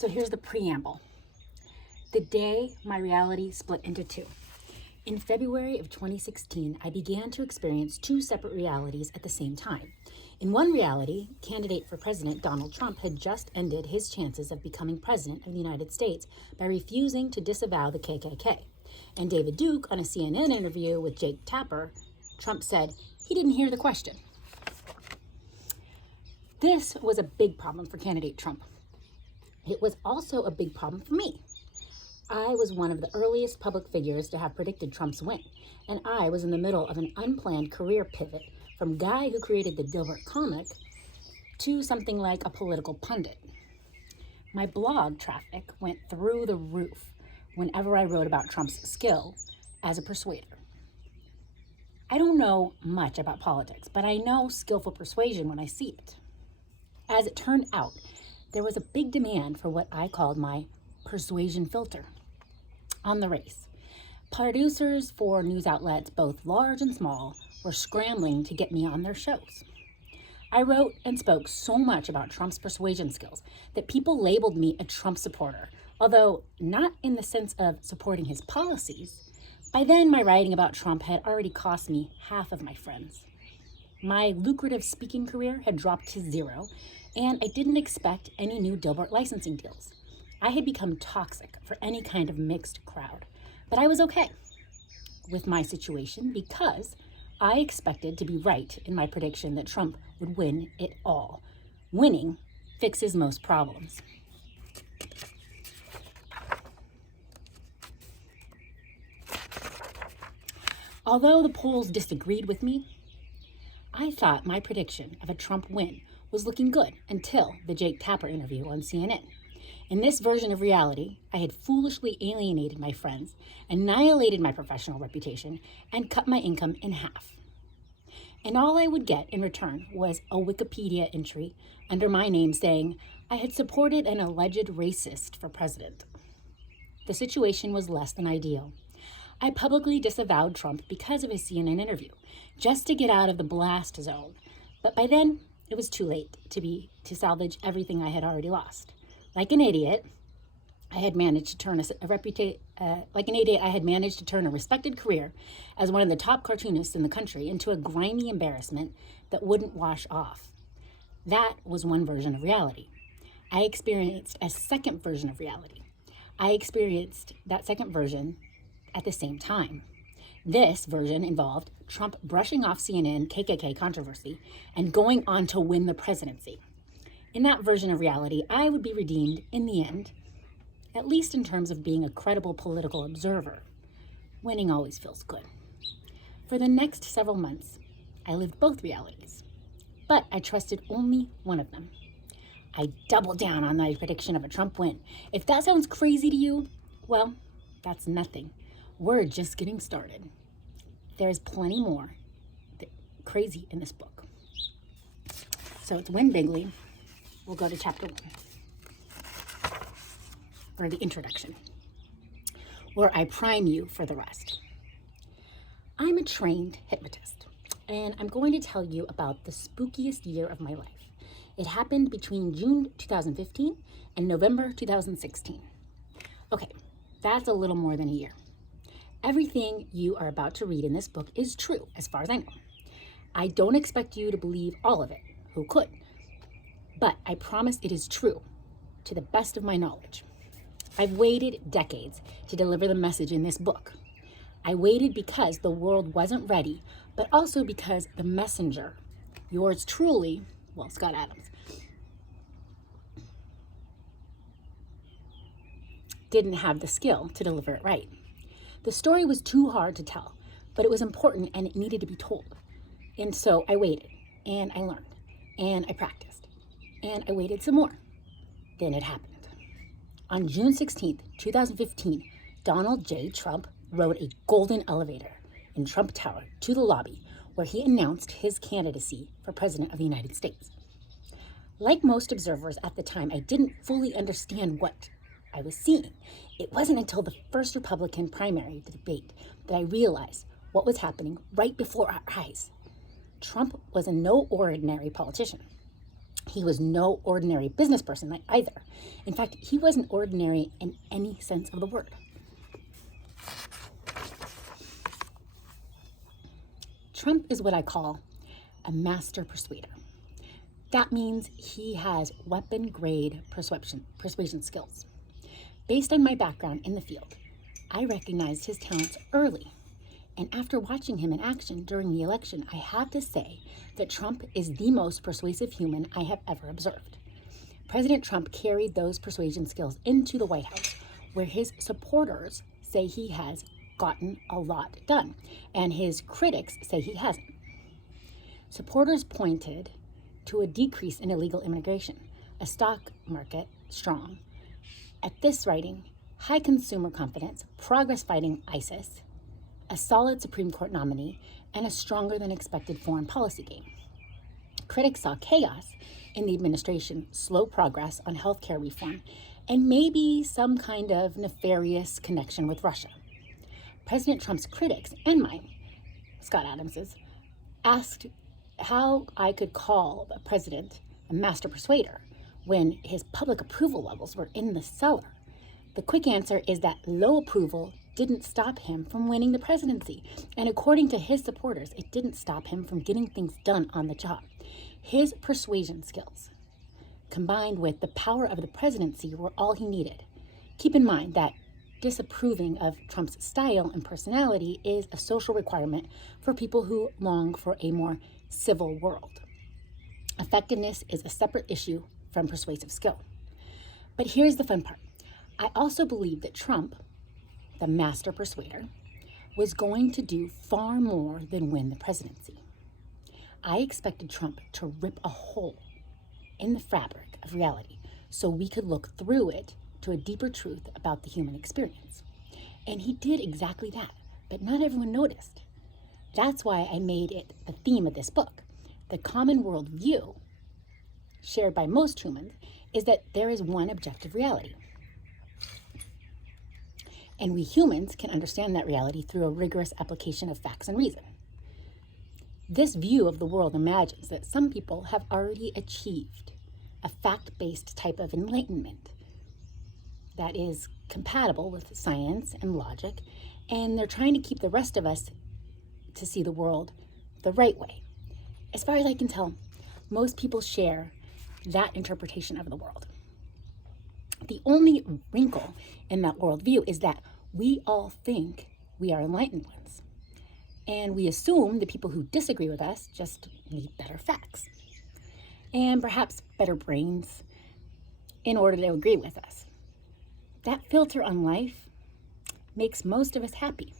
So here's the preamble. The day my reality split into two. In February of 2016, I began to experience two separate realities at the same time. In one reality, candidate for president Donald Trump had just ended his chances of becoming president of the United States by refusing to disavow the KKK. And David Duke, on a CNN interview with Jake Tapper, Trump said he didn't hear the question. This was a big problem for candidate Trump. It was also a big problem for me. I was one of the earliest public figures to have predicted Trump's win, and I was in the middle of an unplanned career pivot from guy who created the Dilbert comic to something like a political pundit. My blog traffic went through the roof whenever I wrote about Trump's skill as a persuader. I don't know much about politics, but I know skillful persuasion when I see it. As it turned out, there was a big demand for what I called my persuasion filter on the race. Producers for news outlets, both large and small, were scrambling to get me on their shows. I wrote and spoke so much about Trump's persuasion skills that people labeled me a Trump supporter, although not in the sense of supporting his policies. By then, my writing about Trump had already cost me half of my friends. My lucrative speaking career had dropped to zero, and I didn't expect any new Dilbert licensing deals. I had become toxic for any kind of mixed crowd, but I was okay with my situation because I expected to be right in my prediction that Trump would win it all. Winning fixes most problems. Although the polls disagreed with me, I thought my prediction of a Trump win was looking good until the Jake Tapper interview on CNN. In this version of reality, I had foolishly alienated my friends, annihilated my professional reputation, and cut my income in half. And all I would get in return was a Wikipedia entry under my name saying I had supported an alleged racist for president. The situation was less than ideal. I publicly disavowed Trump because of his CNN interview, just to get out of the blast zone. But by then, it was too late to salvage everything I had already lost. Like an idiot, I had managed to turn a respected career as one of the top cartoonists in the country into a grimy embarrassment that wouldn't wash off. That was one version of reality. I experienced a second version of reality. I experienced that second version at the same time. This version involved Trump brushing off CNN KKK controversy and going on to win the presidency. In that version of reality, I would be redeemed in the end, at least in terms of being a credible political observer. Winning always feels good. For the next several months, I lived both realities, but I trusted only one of them. I doubled down on my prediction of a Trump win. If that sounds crazy to you, well, that's nothing. We're just getting started. There's plenty more crazy in this book. So it's Win Bigly. We'll go to chapter 1, or the introduction, where I prime you for the rest. I'm a trained hypnotist, and I'm going to tell you about the spookiest year of my life. It happened between June 2015 and November 2016. Okay, that's a little more than a year. Everything you are about to read in this book is true, as far as I know. I don't expect you to believe all of it. Who could? But I promise it is true, to the best of my knowledge. I've waited decades to deliver the message in this book. I waited because the world wasn't ready, but also because the messenger, yours truly, Scott Adams, didn't have the skill to deliver it right. The story was too hard to tell, but it was important and it needed to be told. And so I waited, and I learned, and I practiced. And I waited some more. Then it happened. On June 16th, 2015, Donald J. Trump rode a golden elevator in Trump Tower to the lobby where he announced his candidacy for President of the United States. Like most observers at the time, I didn't fully understand what I was seeing. It wasn't until the first Republican primary debate that I realized what was happening right before our eyes. Trump was a no ordinary politician. He was no ordinary business person either. In fact, he wasn't ordinary in any sense of the word. Trump is what I call a master persuader. That means he has weapon-grade persuasion skills. Based on my background in the field, I recognized his talents early. And after watching him in action during the election, I have to say that Trump is the most persuasive human I have ever observed. President Trump carried those persuasion skills into the White House, where his supporters say he has gotten a lot done, and his critics say he hasn't. Supporters pointed to a decrease in illegal immigration, a stock market strong. At this writing, high consumer confidence, progress fighting ISIS, a solid Supreme Court nominee, and a stronger than expected foreign policy game. Critics saw chaos in the administration, slow progress on healthcare reform, and maybe some kind of nefarious connection with Russia. President Trump's critics, and mine, Scott Adams's, asked how I could call the president a master persuader when his public approval levels were in the cellar. The quick answer is that low approval didn't stop him from winning the presidency. And according to his supporters, it didn't stop him from getting things done on the job. His persuasion skills, combined with the power of the presidency, were all he needed. Keep in mind that disapproving of Trump's style and personality is a social requirement for people who long for a more civil world. Effectiveness is a separate issue from persuasive skill. But here's the fun part. I also believe that Trump, the master persuader, was going to do far more than win the presidency. I expected Trump to rip a hole in the fabric of reality so we could look through it to a deeper truth about the human experience. And he did exactly that, but not everyone noticed. That's why I made it the theme of this book. The common worldview shared by most humans is that there is one objective reality. And we humans can understand that reality through a rigorous application of facts and reason. This view of the world imagines that some people have already achieved a fact-based type of enlightenment that is compatible with science and logic, and they're trying to keep the rest of us to see the world the right way. As far as I can tell, most people share that interpretation of the world. The only wrinkle in that worldview is that we all think we are enlightened ones, and we assume the people who disagree with us just need better facts and perhaps better brains in order to agree with us. That filter on life makes most of us happy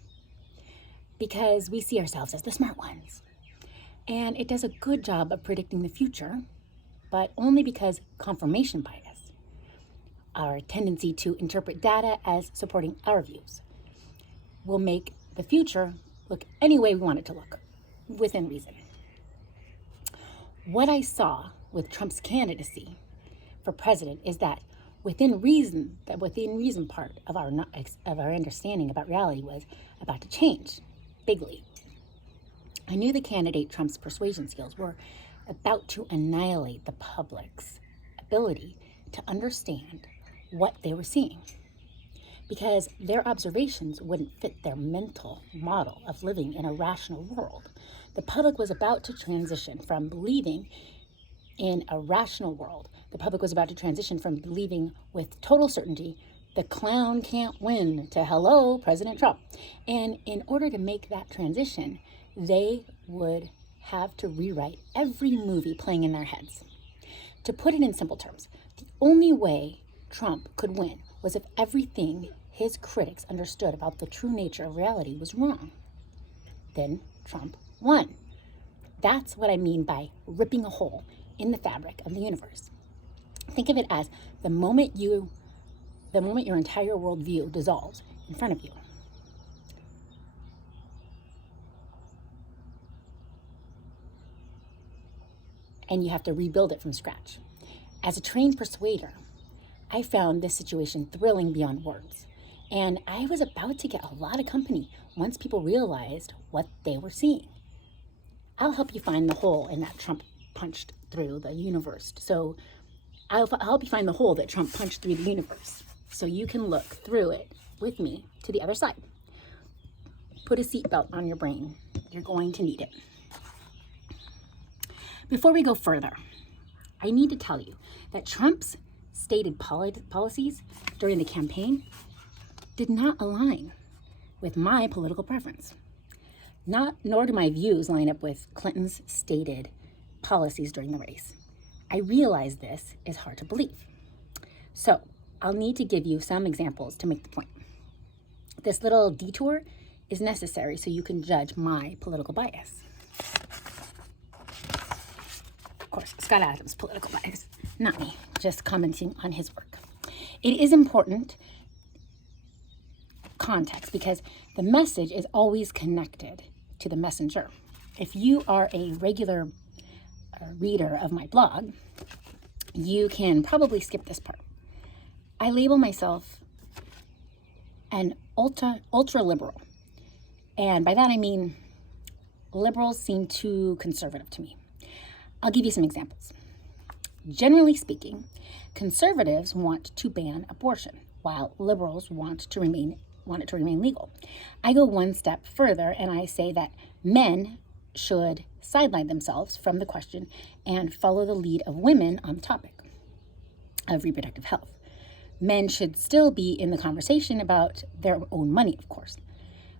because we see ourselves as the smart ones. And it does a good job of predicting the future, but only because confirmation bias, our tendency to interpret data as supporting our views, will make the future look any way we want it to look, within reason. What I saw with Trump's candidacy for president is that within reason part of our understanding about reality was about to change bigly. I knew the candidate Trump's persuasion skills were about to annihilate the public's ability to understand what they were seeing, because their observations wouldn't fit their mental model of living in a rational world. The public was about to transition from believing in a rational world. The public was about to transition from believing with total certainty the clown can't win to hello, President Trump. And in order to make that transition, they would have to rewrite every movie playing in their heads. To put it in simple terms, the only way Trump could win was if everything his critics understood about the true nature of reality was wrong. Then Trump won. That's what I mean by ripping a hole in the fabric of the universe. Think of it as the moment your entire worldview dissolves in front of you. And you have to rebuild it from scratch. As a trained persuader, I found this situation thrilling beyond words. And I was about to get a lot of company once people realized what they were seeing. I'll help you find the hole in that Trump punched through the universe. So I'll help you find the hole that Trump punched through the universe, so you can look through it with me to the other side. Put a seatbelt on your brain. You're going to need it. Before we go further, I need to tell you that Trump's stated policies during the campaign did not align with my political preference. Nor do my views line up with Clinton's stated policies during the race. I realize this is hard to believe. So I'll need to give you some examples to make the point. This little detour is necessary so you can judge my political bias. Of course, Scott Adams' political bias, not me, just commenting on his work. It is important context because the message is always connected to the messenger. If you are a regular reader of my blog, you can probably skip this part. I label myself an ultra liberal, and by that I mean liberals seem too conservative to me. I'll give you some examples. Generally speaking, conservatives want to ban abortion, while liberals want it to remain legal. I go one step further and I say that men should sideline themselves from the question and follow the lead of women on the topic of reproductive health. Men should still be in the conversation about their own money, of course.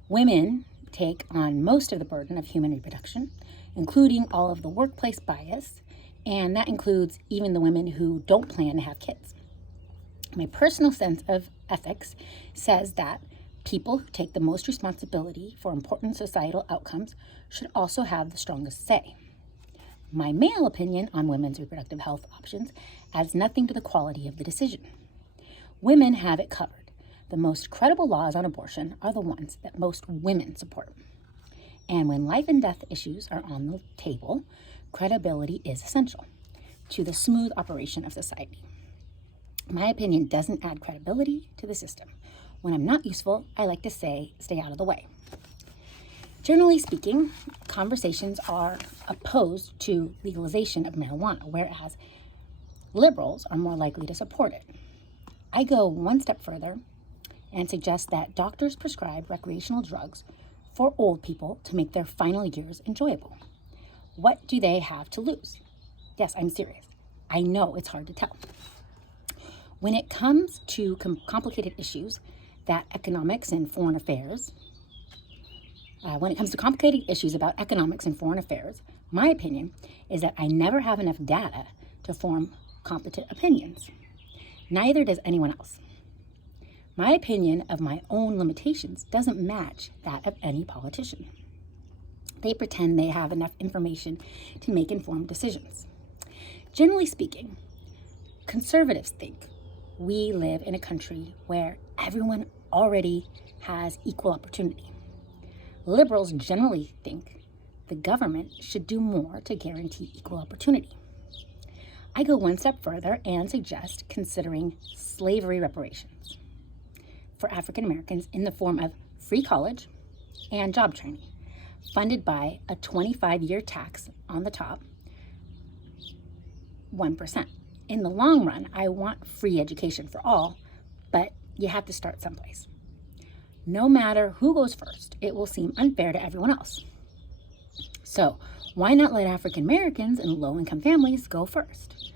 Women take on most of the burden of human reproduction, including all of the workplace bias, and that includes even the women who don't plan to have kids. My personal sense of ethics says that people who take the most responsibility for important societal outcomes should also have the strongest say. My male opinion on women's reproductive health options adds nothing to the quality of the decision. Women have it covered. The most credible laws on abortion are the ones that most women support. And when life and death issues are on the table, credibility is essential to the smooth operation of society. My opinion doesn't add credibility to the system. When I'm not useful, I like to say, stay out of the way. Generally speaking, conversations are opposed to legalization of marijuana, whereas liberals are more likely to support it. I go one step further and suggest that doctors prescribe recreational drugs for old people to make their final years enjoyable. What do they have to lose? Yes, I'm serious. I know it's hard to tell. When it comes to complicated issues that economics and foreign affairs, about economics and foreign affairs, my opinion is that I never have enough data to form competent opinions. Neither does anyone else. My opinion of my own limitations doesn't match that of any politician. They pretend they have enough information to make informed decisions. Generally speaking, conservatives think we live in a country where everyone already has equal opportunity. Liberals generally think the government should do more to guarantee equal opportunity. I go one step further and suggest considering slavery reparations for African Americans in the form of free college and job training, funded by a 25-year tax on the top 1%. In the long run, I want free education for all, but you have to start someplace. No matter who goes first, it will seem unfair to everyone else. So why not let African Americans and low-income families go first?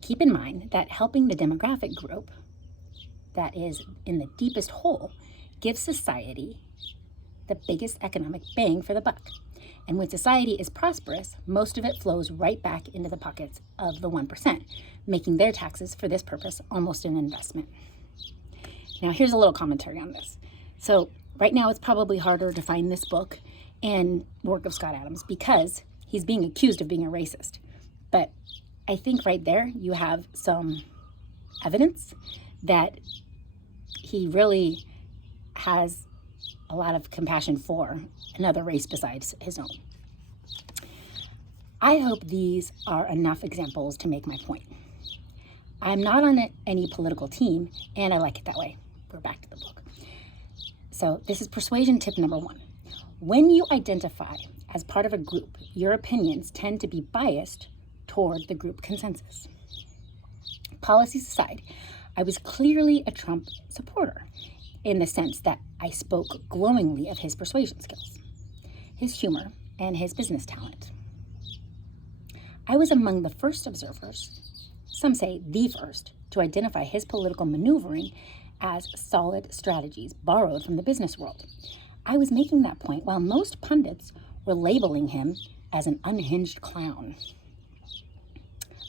Keep in mind that helping the demographic group that is in the deepest hole gives society the biggest economic bang for the buck. And when society is prosperous, most of it flows right back into the pockets of the 1%, making their taxes for this purpose almost an investment. Now, here's a little commentary on this. So right now, it's probably harder to find this book and work of Scott Adams because he's being accused of being a racist. But I think right there, you have some evidence that he really has a lot of compassion for another race besides his own. I hope these are enough examples to make my point. I'm not on any political team, and I like it that way. We're back to the book. So this is persuasion tip number 1. When you identify as part of a group, your opinions tend to be biased toward the group consensus. Policies aside, I was clearly a Trump supporter in the sense that I spoke glowingly of his persuasion skills, his humor, and his business talent. I was among the first observers, some say the first, to identify his political maneuvering as solid strategies borrowed from the business world. I was making that point while most pundits were labeling him as an unhinged clown.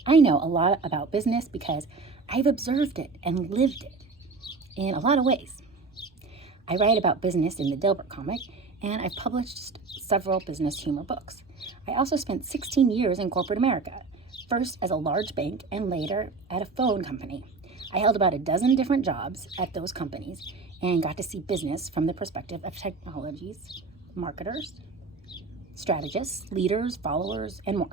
I know a lot about business because I've observed it and lived it in a lot of ways. I write about business in the Dilbert comic, and I've published several business humor books. I also spent 16 years in corporate America, first as a large bank and later at a phone company. I held about a dozen different jobs at those companies and got to see business from the perspective of technologies, marketers, strategists, leaders, followers, and more.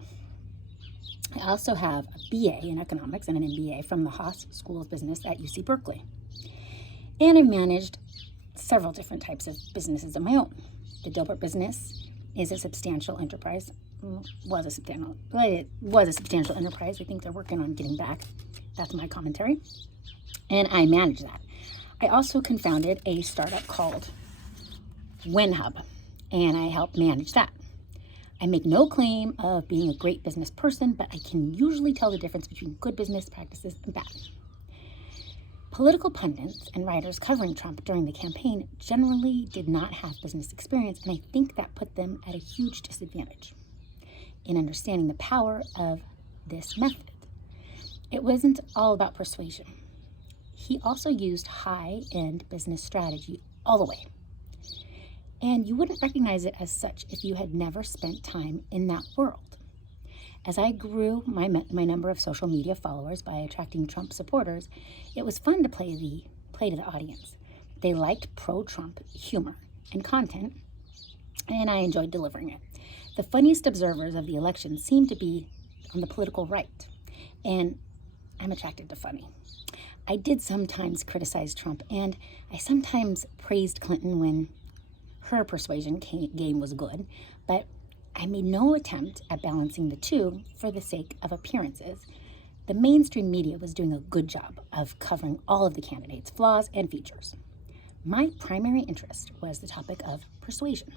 I also have a BA in economics and an MBA from the Haas School of Business at UC Berkeley. And I managed several different types of businesses of my own. The Dilbert business is a substantial enterprise. It was a substantial enterprise. I think they're working on getting back. That's my commentary. And I managed that. I also confounded a startup called WinHub, and I helped manage that. I make no claim of being a great business person, but I can usually tell the difference between good business practices and bad. Political pundits and writers covering Trump during the campaign generally did not have business experience, and I think that put them at a huge disadvantage in understanding the power of this method. It wasn't all about persuasion. He also used high-end business strategy all the way. And you wouldn't recognize it as such if you had never spent time in that world. As I grew my number of social media followers by attracting Trump supporters, it was fun to play to the audience. They liked pro-Trump humor and content, and I enjoyed delivering it. The funniest observers of the election seemed to be on the political right, and I'm attracted to funny. I did sometimes criticize Trump, and I sometimes praised Clinton when her persuasion game was good, but I made no attempt at balancing the two for the sake of appearances. The mainstream media was doing a good job of covering all of the candidates' flaws and features. My primary interest was the topic of persuasion.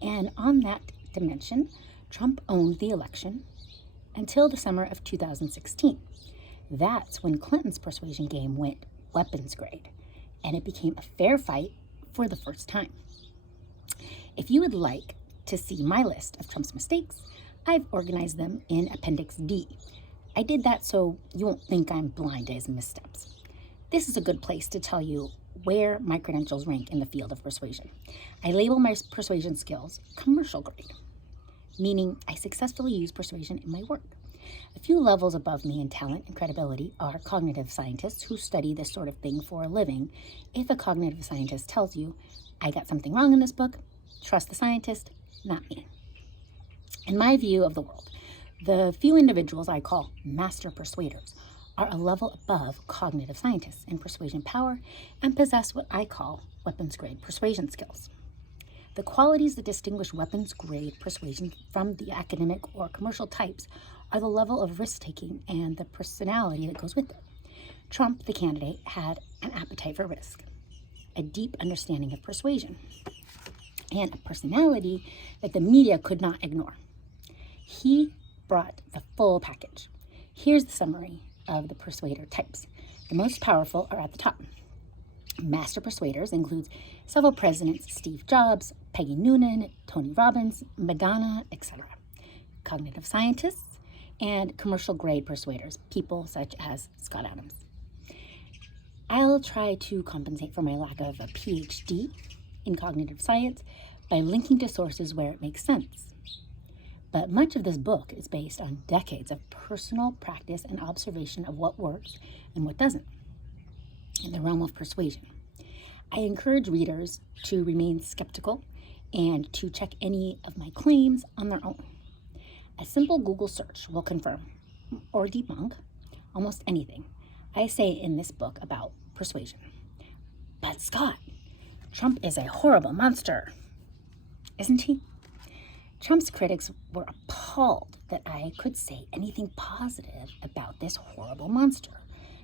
And on that dimension, Trump owned the election until the summer of 2016. That's when Clinton's persuasion game went weapons grade, and it became a fair fight for the first time. If you would like to see my list of Trump's mistakes, I've organized them in Appendix D. I did that so you won't think I'm blind to his missteps. This is a good place to tell you where my credentials rank in the field of persuasion. I label my persuasion skills commercial grade, meaning I successfully use persuasion in my work. A few levels above me in talent and credibility are cognitive scientists who study this sort of thing for a living. If a cognitive scientist tells you, I got something wrong in this book, trust the scientist, not me. In my view of the world, the few individuals I call master persuaders are a level above cognitive scientists in persuasion power and possess what I call weapons grade persuasion skills. The qualities that distinguish weapons grade persuasion from the academic or commercial types are the level of risk-taking and the personality that goes with it. Trump, the candidate, had an appetite for risk, a deep understanding of persuasion, and a personality that the media could not ignore. He brought the full package. Here's the summary of the persuader types. The most powerful are at the top. Master persuaders includes several presidents, Steve Jobs, Peggy Noonan, Tony Robbins, Madonna, etc. Cognitive scientists and commercial grade persuaders, people such as Scott Adams. I'll try to compensate for my lack of a PhD in cognitive science by linking to sources where it makes sense. But much of this book is based on decades of personal practice and observation of what works and what doesn't in the realm of persuasion. I encourage readers to remain skeptical and to check any of my claims on their own. A simple Google search will confirm or debunk almost anything I say in this book about persuasion. But Scott, Trump is a horrible monster, isn't he? Trump's critics were appalled that I could say anything positive about this horrible monster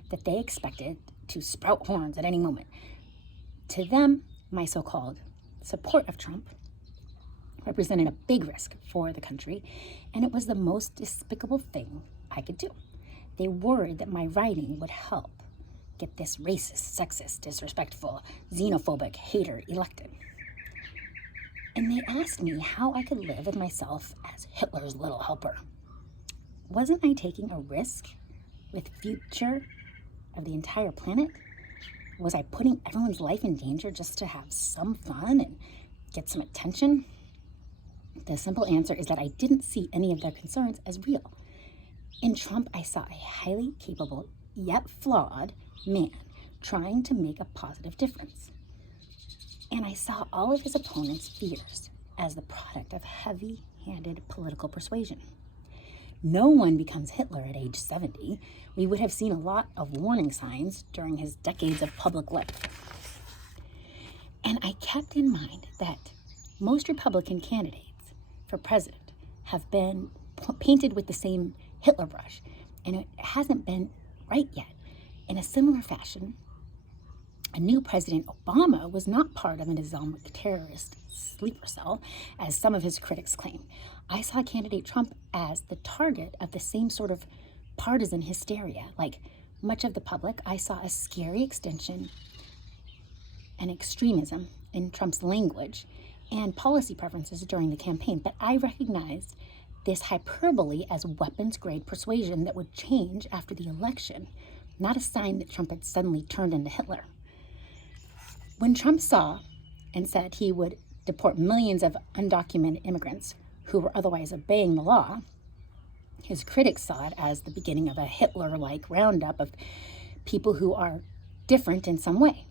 that they expected to sprout horns at any moment. To them, my so-called support of Trump represented a big risk for the country, and it was the most despicable thing I could do. They worried that my writing would help get this racist, sexist, disrespectful, xenophobic hater elected. And they asked me how I could live with myself as Hitler's little helper. Wasn't I taking a risk with the future of the entire planet? Was I putting everyone's life in danger just to have some fun and get some attention? The simple answer is that I didn't see any of their concerns as real. In Trump, I saw a highly capable, yet flawed man trying to make a positive difference. And I saw all of his opponents' fears as the product of heavy-handed political persuasion. No one becomes Hitler at age 70. We would have seen a lot of warning signs during his decades of public life. And I kept in mind that most Republican candidates for president have been painted with the same Hitler brush, and it hasn't been right yet. In a similar fashion, a new President Obama was not part of an Islamic terrorist sleeper cell, as some of his critics claim. I saw candidate Trump as the target of the same sort of partisan hysteria. Like much of the public, I saw a scary extension and extremism in Trump's language and policy preferences during the campaign. But I recognized this hyperbole as weapons-grade persuasion that would change after the election, not a sign that Trump had suddenly turned into Hitler. When Trump saw and said he would deport millions of undocumented immigrants who were otherwise obeying the law, his critics saw it as the beginning of a Hitler-like roundup of people who are different in some way.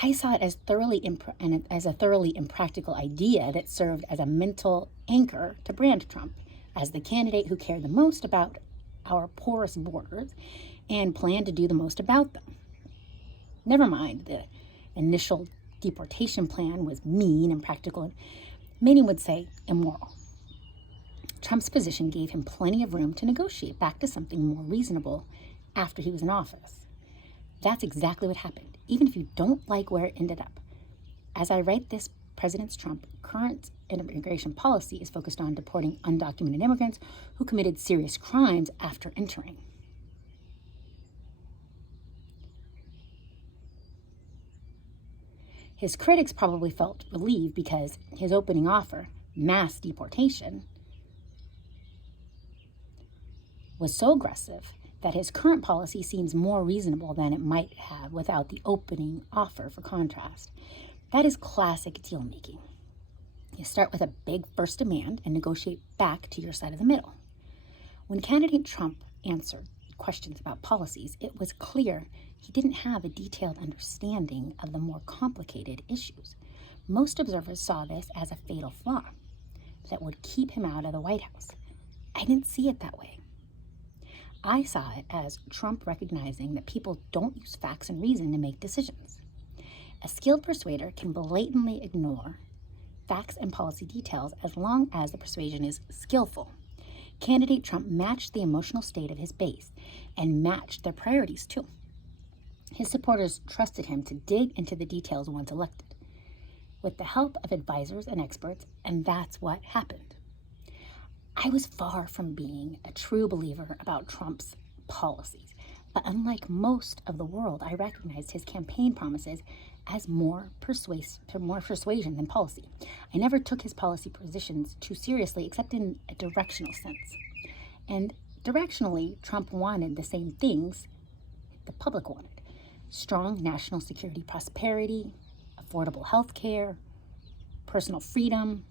I saw it as a thoroughly impractical idea that served as a mental anchor to brand Trump as the candidate who cared the most about our porous borders and planned to do the most about them. Never mind, the initial deportation plan was mean, impractical, and many would say immoral. Trump's position gave him plenty of room to negotiate back to something more reasonable after he was in office. That's exactly what happened, even if you don't like where it ended up. As I write this, President Trump's current immigration policy is focused on deporting undocumented immigrants who committed serious crimes after entering. His critics probably felt relieved because his opening offer, mass deportation, was so aggressive that his current policy seems more reasonable than it might have without the opening offer. For contrast, that is classic deal-making. You start with a big first demand and negotiate back to your side of the middle. When candidate Trump answered questions about policies, it was clear he didn't have a detailed understanding of the more complicated issues. Most observers saw this as a fatal flaw that would keep him out of the White House. I didn't see it that way. I saw it as Trump recognizing that people don't use facts and reason to make decisions. A skilled persuader can blatantly ignore facts and policy details as long as the persuasion is skillful. Candidate Trump matched the emotional state of his base and matched their priorities too. His supporters trusted him to dig into the details once elected, with the help of advisors and experts, and that's what happened. I was far from being a true believer about Trump's policies, but unlike most of the world, I recognized his campaign promises as more persuasion than policy. I never took his policy positions too seriously, except in a directional sense. And directionally, Trump wanted the same things the public wanted: strong national security, prosperity, affordable health care, personal freedom,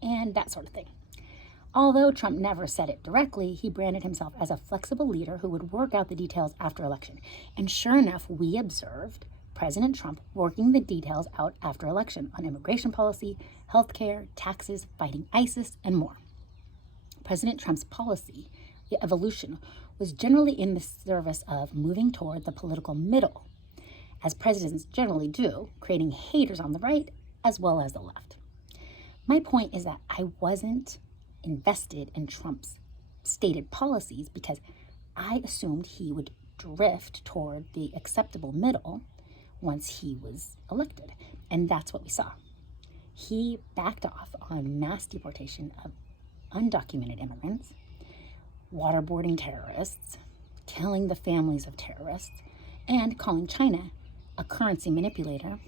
and that sort of thing. Although Trump never said it directly, he branded himself as a flexible leader who would work out the details after election. And sure enough, we observed President Trump working the details out after election on immigration policy, healthcare, taxes, fighting ISIS, and more. President Trump's policy evolution was generally in the service of moving toward the political middle, as presidents generally do, creating haters on the right as well as the left. My point is that I wasn't invested in Trump's stated policies because I assumed he would drift toward the acceptable middle once he was elected. And that's what we saw. He backed off on mass deportation of undocumented immigrants, waterboarding terrorists, killing the families of terrorists, and calling China a currency manipulator.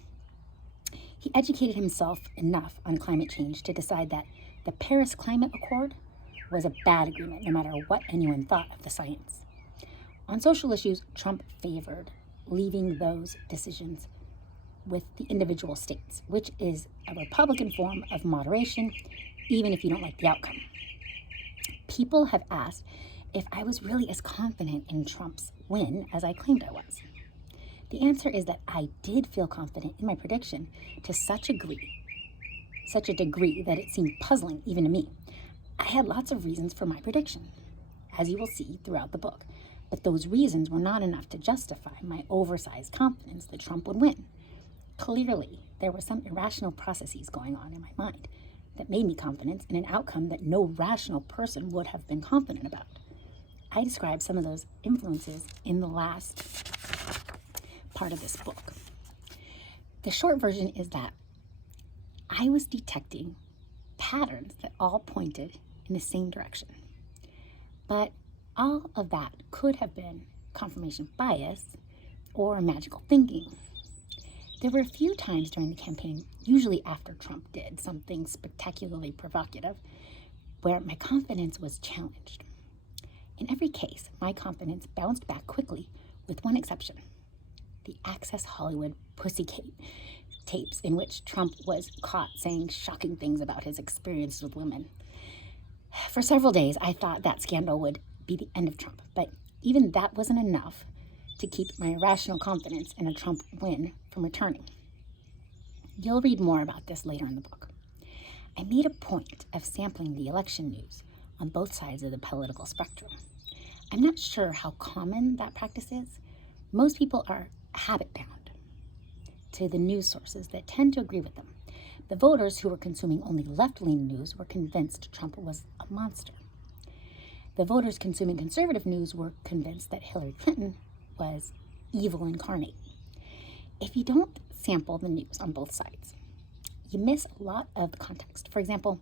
He educated himself enough on climate change to decide that the Paris Climate Accord was a bad agreement, no matter what anyone thought of the science. On social issues, Trump favored leaving those decisions with the individual states, which is a Republican form of moderation, even if you don't like the outcome. People have asked if I was really as confident in Trump's win as I claimed I was. The answer is that I did feel confident in my prediction to such a degree that it seemed puzzling even to me. I had lots of reasons for my prediction, as you will see throughout the book, but those reasons were not enough to justify my oversized confidence that Trump would win. Clearly, there were some irrational processes going on in my mind that made me confident in an outcome that no rational person would have been confident about. I describe some of those influences in the last part of this book. The short version is that I was detecting patterns that all pointed in the same direction. But all of that could have been confirmation bias or magical thinking. There were a few times during the campaign, usually after Trump did something spectacularly provocative, where my confidence was challenged. In every case, my confidence bounced back quickly, with one exception: the Access Hollywood Pussycat tapes in which Trump was caught saying shocking things about his experience with women. For several days, I thought that scandal would be the end of Trump, but even that wasn't enough to keep my irrational confidence in a Trump win from returning. You'll read more about this later in the book. I made a point of sampling the election news on both sides of the political spectrum. I'm not sure how common that practice is. Most people are habit-bound to the news sources that tend to agree with them. The voters who were consuming only left-leaning news were convinced Trump was a monster. The voters consuming conservative news were convinced that Hillary Clinton was evil incarnate. If you don't sample the news on both sides, you miss a lot of the context. For example,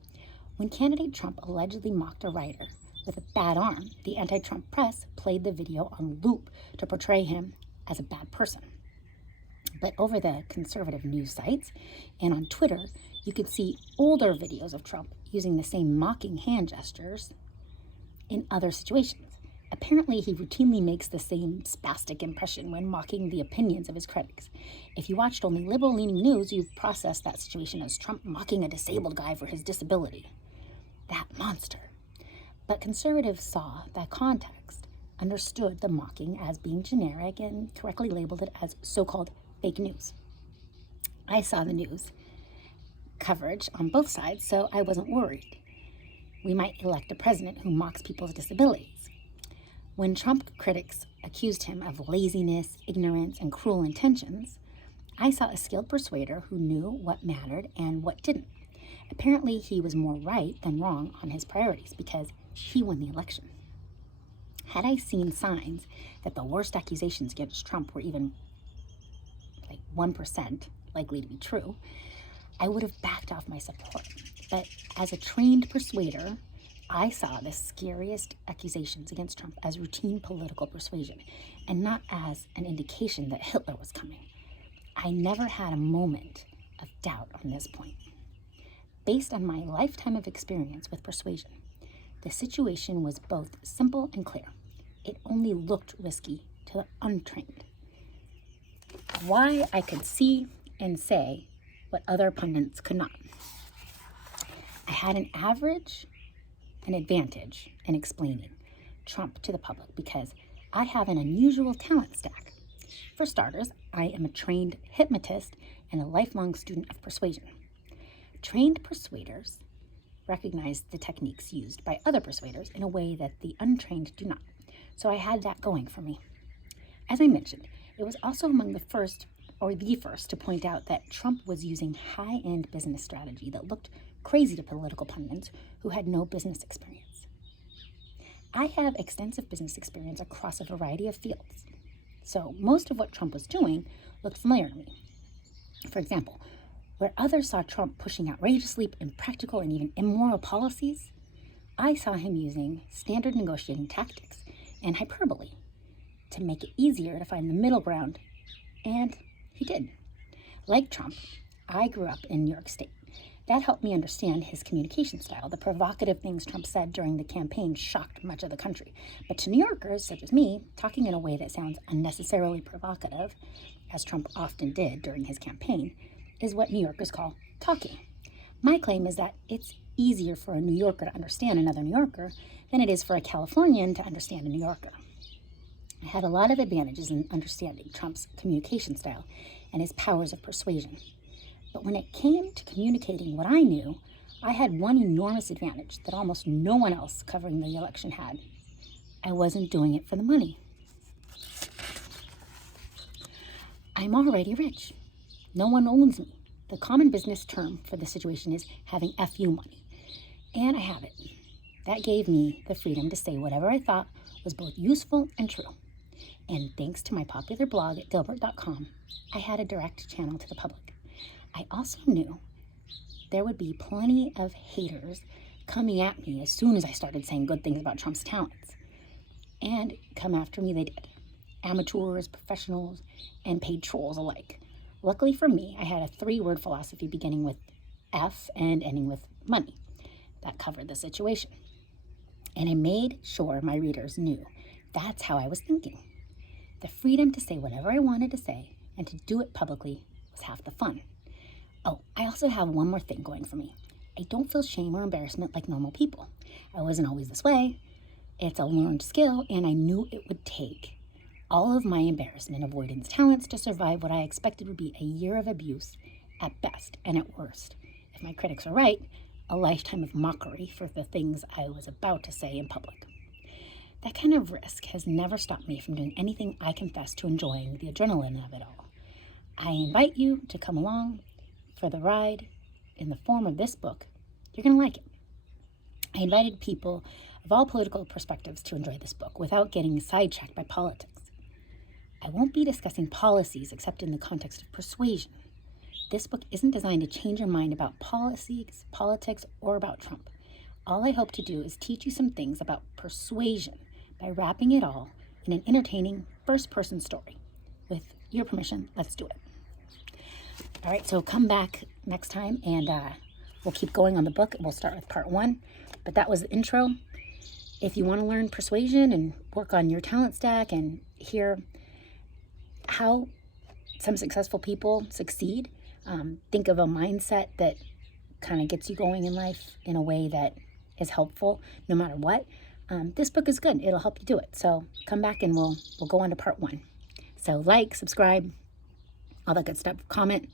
when candidate Trump allegedly mocked a writer with a bad arm, the anti-Trump press played the video on loop to portray him as a bad person. But over the conservative news sites and on Twitter, you could see older videos of Trump using the same mocking hand gestures in other situations. Apparently, he routinely makes the same spastic impression when mocking the opinions of his critics. If you watched only liberal-leaning news, you'd process that situation as Trump mocking a disabled guy for his disability. That monster. But conservatives saw that context, understood the mocking as being generic, and correctly labeled it as so-called fake news. I saw the news coverage on both sides, so I wasn't worried. We might elect a president who mocks people's disabilities. When Trump critics accused him of laziness, ignorance, and cruel intentions, I saw a skilled persuader who knew what mattered and what didn't. Apparently, he was more right than wrong on his priorities because he won the election. Had I seen signs that the worst accusations against Trump were even 1% likely to be true, I would have backed off my support. But as a trained persuader, I saw the scariest accusations against Trump as routine political persuasion and not as an indication that Hitler was coming. I never had a moment of doubt on this point. Based on my lifetime of experience with persuasion, the situation was both simple and clear. It only looked risky to the untrained. Why I could see and say what other pundits could not. I had an advantage in explaining Trump to the public because I have an unusual talent stack. For starters, I am a trained hypnotist and a lifelong student of persuasion. Trained persuaders recognize the techniques used by other persuaders in a way that the untrained do not. So I had that going for me. As I mentioned, it was also among the first to point out that Trump was using high-end business strategy that looked crazy to political pundits who had no business experience. I have extensive business experience across a variety of fields. So most of what Trump was doing looked familiar to me. For example, where others saw Trump pushing outrageously impractical and even immoral policies, I saw him using standard negotiating tactics and hyperbole to make it easier to find the middle ground, and he did. Like Trump, I grew up in New York State. That helped me understand his communication style. The provocative things Trump said during the campaign shocked much of the country. But to New Yorkers, such as me, talking in a way that sounds unnecessarily provocative, as Trump often did during his campaign, is what New Yorkers call talking. My claim is that it's easier for a New Yorker to understand another New Yorker than it is for a Californian to understand a New Yorker. I had a lot of advantages in understanding Trump's communication style and his powers of persuasion. But when it came to communicating what I knew, I had one enormous advantage that almost no one else covering the election had. I wasn't doing it for the money. I'm already rich. No one owns me. The common business term for the situation is having FU money. And I have it. That gave me the freedom to say whatever I thought was both useful and true. And thanks to my popular blog at dilbert.com, I had a direct channel to the public. I also knew there would be plenty of haters coming at me as soon as I started saying good things about Trump's talents. And come after me they did. Amateurs, professionals, and paid trolls alike. Luckily for me, I had a 3-word philosophy beginning with F and ending with money. That covered the situation. And I made sure my readers knew that's how I was thinking. The freedom to say whatever I wanted to say and to do it publicly was half the fun. Oh, I also have one more thing going for me. I don't feel shame or embarrassment like normal people. I wasn't always this way. It's a learned skill, and I knew it would take all of my embarrassment avoidance talents to survive what I expected would be a year of abuse at best, and at worst, if my critics are right, a lifetime of mockery for the things I was about to say in public. That kind of risk has never stopped me from doing anything I confess to enjoying the adrenaline of it all. I invite you to come along for the ride in the form of this book. You're going to like it. I invited people of all political perspectives to enjoy this book without getting sidetracked by politics. I won't be discussing policies except in the context of persuasion. This book isn't designed to change your mind about policies, politics, or about Trump. All I hope to do is teach you some things about persuasion by wrapping it all in an entertaining first-person story. With your permission, let's do it. All right, so come back next time and we'll keep going on the book. We'll start with part 1, but that was the intro. If you want to learn persuasion and work on your talent stack and hear how some successful people succeed, think of a mindset that kind of gets you going in life in a way that is helpful no matter what. This book is good. It'll help you do it. So come back and we'll go on to part 1. So like, subscribe, all that good stuff. Comment.